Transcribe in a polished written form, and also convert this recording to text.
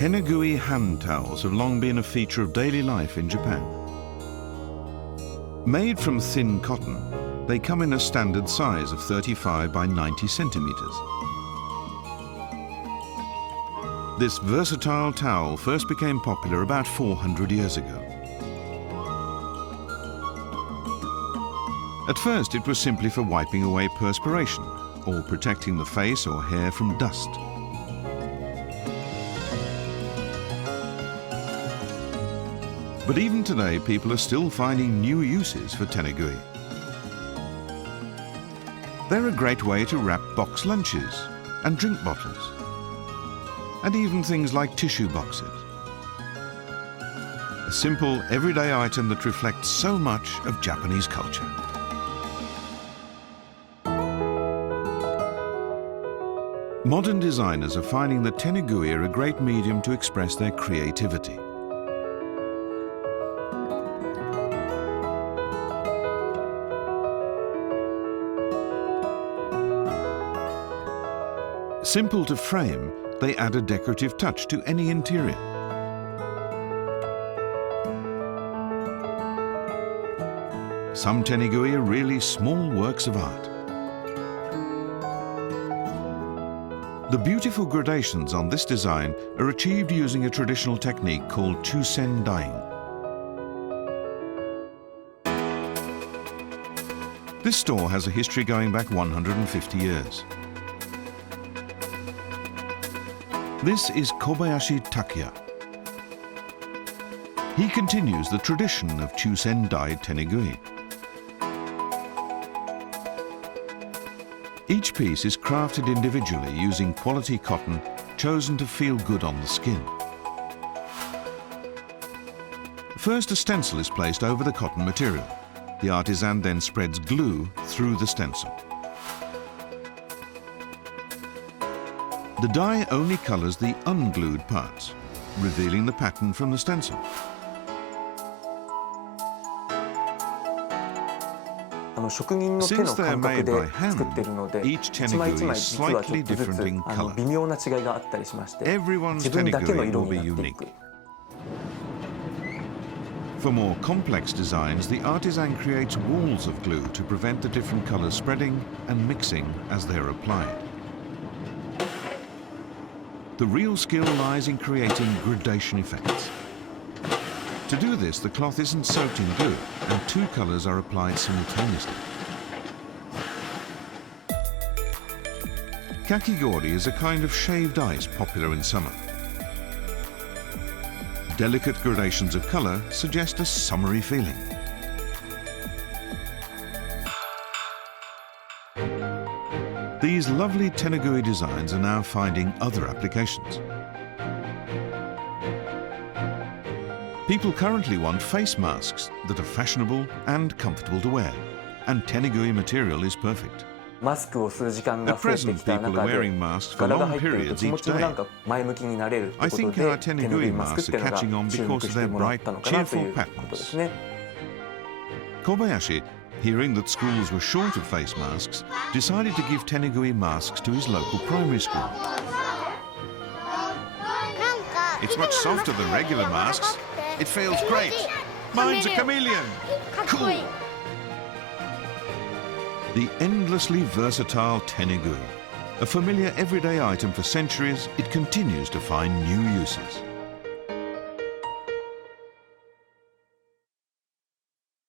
Tenugui hand towels have long been a feature of daily life in Japan. Made from thin cotton, they come in a standard size of 35 by 90 centimeters. This versatile towel first became popular about 400 years ago. At first, it was simply for wiping away perspiration or protecting the face or hair from dust. But even today, people are still finding new uses for tenugui. They're a great way to wrap box lunches and drink bottles, and even things like tissue boxes. A simple, everyday item that reflects so much of Japanese culture. Modern designers are finding that tenugui are a great medium to express their creativity. Simple to frame, they add a decorative touch to any interior. Some tenugui are really small works of art. The beautiful gradations on this design are achieved using a traditional technique called chusen dyeing. This store has a history going back 150 years. This is Kobayashi Takuya. He continues the tradition of chusen dyed tenugui. Each piece is crafted individually using quality cotton chosen to feel good on the skin. First, a stencil is placed over the cotton material. The artisan then spreads glue through the stencil. The dye only colors the unglued parts, revealing the pattern from the stencil. Since they are made by hand, each tenugui is slightly different in color. Everyone's tenugui will be unique. For more complex designs, the artisan creates walls of glue to prevent the different colors spreading and mixing as they are applied. The real skill lies in creating gradation effects. To do this, the cloth isn't soaked in glue and two colors are applied simultaneously. Kakigori is a kind of shaved ice popular in summer. Delicate gradations of color suggest a summery feeling. These lovely tenugui designs are now finding other applications. People currently want face masks that are fashionable and comfortable to wear, and tenugui material is perfect. At present, people are wearing masks for long periods each day. I think our tenugui masks are catching on because of their bright, cheerful patterns. Kobayashi, hearing that schools were short of face masks, decided to give tenugui masks to his local primary school. It's much softer than regular masks. It feels great. Mine's a chameleon. Cool. The endlessly versatile tenugui. A familiar everyday item for centuries, it continues to find new uses.